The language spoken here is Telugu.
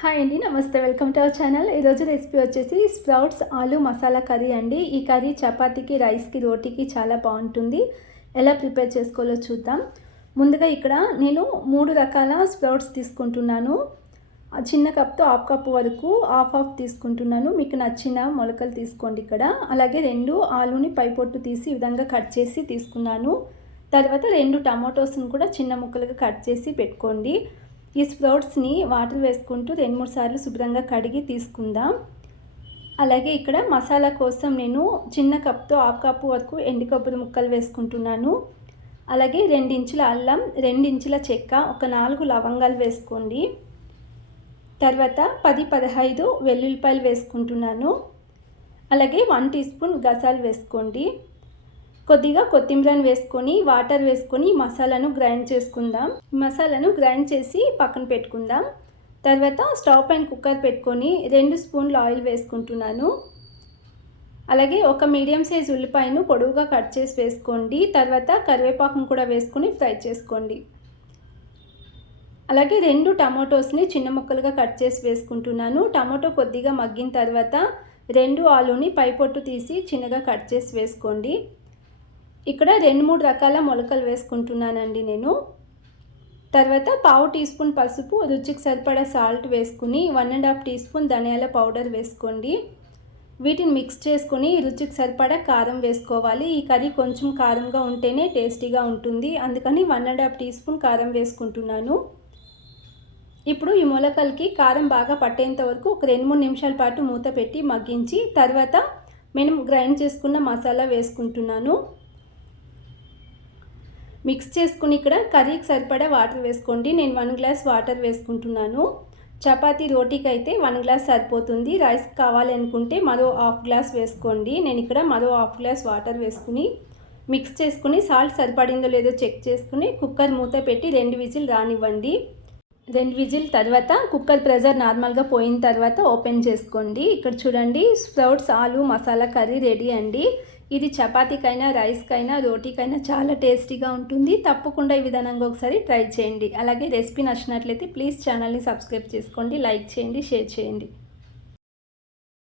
హాయ్ అండి, నమస్తే. Welcome to our channel. ఈరోజు రెసిపీ వచ్చేసి స్ప్రౌట్స్ ఆలు మసాలా కర్రీ అండి. ఈ కర్రీ చపాతీకి, రైస్కి, రోటీకి చాలా బాగుంటుంది. ఎలా ప్రిపేర్ చేసుకోవాలో చూద్దాం. ముందుగా ఇక్కడ నేను 3 రకాల స్ప్రౌట్స్ తీసుకుంటున్నాను. చిన్న కప్తో హాఫ్ కప్ వరకు హాఫ్ తీసుకుంటున్నాను. మీకు నచ్చిన మొలకలు తీసుకోండి ఇక్కడ. అలాగే 2 ఆలుని పైపొట్టు తీసి ఈ విధంగా కట్ చేసి తీసుకున్నాను. తర్వాత 2 టమాటోస్ని కూడా చిన్న ముక్కలుగా కట్ చేసి పెట్టుకోండి. ఈ స్ప్రౌట్స్ని వాటర్ వేసుకుంటూ 2-3 సార్లు శుభ్రంగా కడిగి తీసుకుందాం. అలాగే ఇక్కడ మసాలా కోసం నేను చిన్న కప్తో హాఫ్ కప్ వరకు ఎండు కొబ్బరి ముక్కలు వేసుకుంటున్నాను. అలాగే 2 ఇంచుల అల్లం, 2 ఇంచుల చెక్క, ఒక 4 లవంగాలు వేసుకోండి. తర్వాత 10-15 వెల్లుల్లిపాయలు వేసుకుంటున్నాను. అలాగే 1 టీ స్పూన్ గసాలు వేసుకోండి. కొద్దిగా కొత్తిమీరని వేసుకొని వాటర్ వేసుకొని మసాలాను గ్రైండ్ చేసుకుందాం. మసాలాను గ్రైండ్ చేసి పక్కన పెట్టుకుందాం. తర్వాత స్టవ్ పైన కుక్కర్ పెట్టుకొని 2 స్పూన్ల ఆయిల్ వేసుకుంటున్నాను. అలాగే ఒక మీడియం సైజ్ ఉల్లిపాయను పొడవుగా కట్ చేసి వేసుకోండి. తర్వాత కరివేపాకును కూడా వేసుకొని ఫ్రై చేసుకోండి. అలాగే 2 టమాటోస్ని చిన్న ముక్కలుగా కట్ చేసి వేసుకుంటున్నాను. టమాటో కొద్దిగా మగ్గిన తర్వాత 2 ఆలుని పైపొట్టు తీసి చిన్నగా కట్ చేసి వేసుకోండి. ఇక్కడ 2-3 రకాల మొలకలు వేసుకుంటున్నానండి నేను. తర్వాత 1/2 టీ స్పూన్ పసుపు, రుచికి సరిపడా సాల్ట్ వేసుకుని 1.5 టీ స్పూన్ ధనియాల పౌడర్ వేసుకోండి. వీటిని మిక్స్ చేసుకుని రుచికి సరిపడా కారం వేసుకోవాలి. ఈ కర్రీ కొంచెం కారంగా ఉంటేనే టేస్టీగా ఉంటుంది. అందుకని 1.5 టీ స్పూన్ కారం వేసుకుంటున్నాను. ఇప్పుడు ఈ మొలకలకి కారం బాగా పట్టేంత వరకు ఒక 2-3 నిమిషాల పాటు మూత పెట్టి మగ్గించి తర్వాత మనం గ్రైండ్ చేసుకున్న మసాలా వేసుకుంటున్నాను. మిక్స్ చేసుకుని ఇక్కడ కర్రీకి సరిపడా వాటర్ వేసుకోండి. నేను 1 గ్లాస్ వాటర్ వేసుకుంటున్నాను. చపాతీ రోటీకి అయితే 1 గ్లాస్ సరిపోతుంది. రైస్ కావాలి అనుకుంటే మరో హాఫ్ గ్లాస్ వేసుకోండి. నేను ఇక్కడ మరో హాఫ్ గ్లాస్ వాటర్ వేసుకుని మిక్స్ చేసుకుని సాల్ట్ సరిపడిందో లేదో చెక్ చేసుకుని కుక్కర్ మూత పెట్టి 2 విజిల్ రానివ్వండి. 2 విజిల్ తర్వాత కుక్కర్ ప్రెజర్ నార్మల్గా పోయిన తర్వాత ఓపెన్ చేసుకోండి. ఇక్కడ చూడండి, స్ప్రౌట్స్ ఆలు మసాలా కర్రీ రెడీ అండి. ఇది చపాతీకైనా, రైస్కైనా, రోటీకైనా చాలా టేస్టీగా ఉంటుంది. తప్పకుండా ఈ విధానంగా ఒకసారి ట్రై చేయండి. అలాగే రెసిపీ నచ్చినట్లయితే ప్లీజ్ ఛానల్ని సబ్స్క్రైబ్ చేసుకోండి, లైక్ చేయండి, షేర్ చేయండి.